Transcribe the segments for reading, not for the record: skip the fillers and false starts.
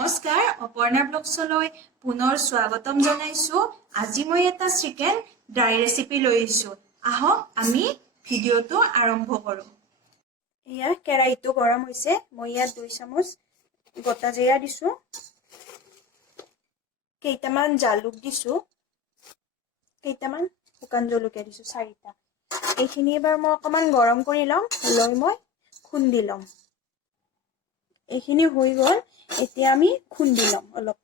নমস্কাৰ অপৰ্ণা ব্লগছলৈ পুনৰ স্বাগতম জনাইছো। আজি মই এটা চিকেন ড্ৰাই ৰেচিপি লৈ আহিছো। আহক আমি ভিডিঅ'টো আৰম্ভ কৰো। এয়া কেৰাহীটো গৰম হৈছে। মই ইয়াত 2 চামুচ গোটা জিৰা দিছো, কেইটামান জালুক দিছো, কেইটামান শুকান জলকীয়া দিছো 4টা। এইখিনি এবাৰ মই অকমান গৰম কৰি লম, লৈ মই খুন্দি লম। এইখিনি হৈ গ'ল, এতিয়া আমি খুন্দি লম অলপ।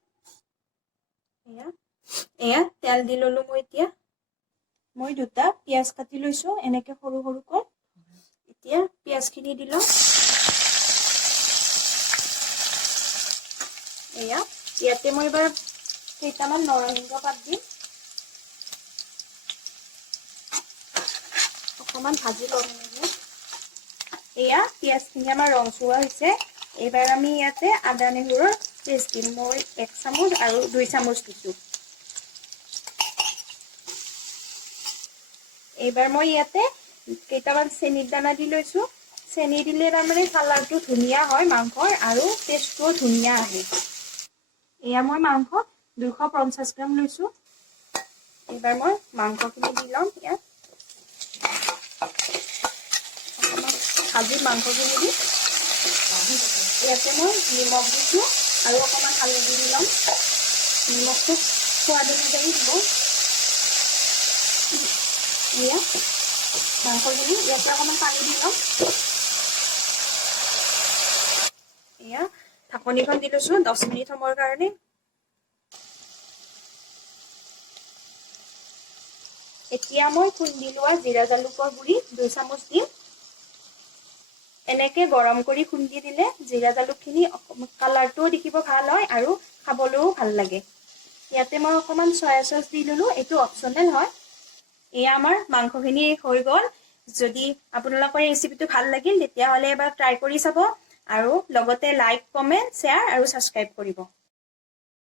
এয়া তেল দি ললো মই এতিয়া। মই 2টা পিয়াজ কাটি লৈছো এনেকে সৰু সৰুকৈ। এতিয়া পিয়াজখিনি দিলো। এয়া ইয়াতে মই এবাৰ কেইটামান নৰসিংহ পাত দিম। অকমান ভাজি লম। এয়া পিয়াজখিনি আমাৰ ৰংচুৱা হৈছে। এইবাৰ আমি ইয়াতে আদা নহৰুৰ পেষ্ট দিম। মই 1 চামুচ আৰু 2 চামুচ দিছো। এইবাৰ মই ইয়াতে কেইটামান চেনিৰ দানা দি লৈছো। চেনি দিলে তাৰমানে কালাৰটো ধুনীয়া হয় মাংসৰ আৰু টেষ্টটোও ধুনীয়া আহে। এয়া মই মাংস 250 গ্ৰাম লৈছো। এইবাৰ মই মাংসখিনি দি লম ইয়াত। ভাজি মাংসখিনি দি ইয়াতে মই নিমখ দিছো আৰু অকমান হালধি দি লম। নিমখটো সোৱাদ অনুযায়ী দিব। এয়া মাংসখিনি ইয়াতে অকমান পানী দি লম। এয়া ঢাকনিখন দি লৈছো 10 মিনিট সময়ৰ কাৰণে। এতিয়া মই খুন্দি লোৱা জিৰা জালুকৰ গুড়ি 2 চামুচ দিম। এনেকে গৰম কৰি খুন্দি দিলে জিৰা জালুকখিনি কালাৰটোও দেখিব ভাল হয় আৰু খাবলৈও ভাল লাগে। ইয়াতে মই অকমান সয়া সচ দি ললো, এইটো অপচনেল হয়। এয়া আমাৰ মাংসখিনি হৈ গ'ল। যদি আপোনালোকৰ এই ৰেচিপিটো ভাল লাগিল তেতিয়াহ'লে এবাৰ ট্ৰাই কৰি চাব আৰু লগতে লাইক, কমেন্ট, শ্বেয়াৰ আৰু সাবস্ক্ৰাইব কৰিব।